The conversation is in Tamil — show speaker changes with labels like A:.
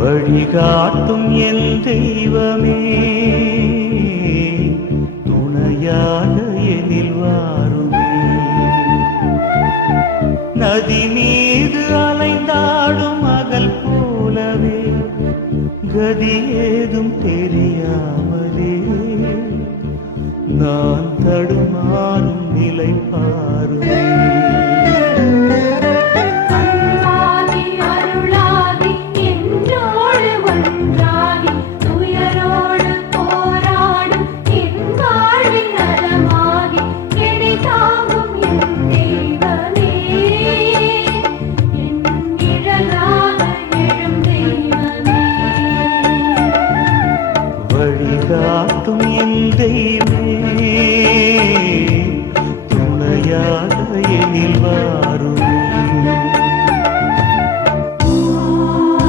A: வழிகாட்டும் என் தெய்வமே. துணையாக எனில் வாருமே. நதி மீது அலைந்தாடும் அகல் போலவே கதி ஏதும் தெரியாமலே. நான் தடுமாறும் நிலை
B: பாரு வழிகாட்டும் எந்தையுமே
A: துணையாக எனில் வா.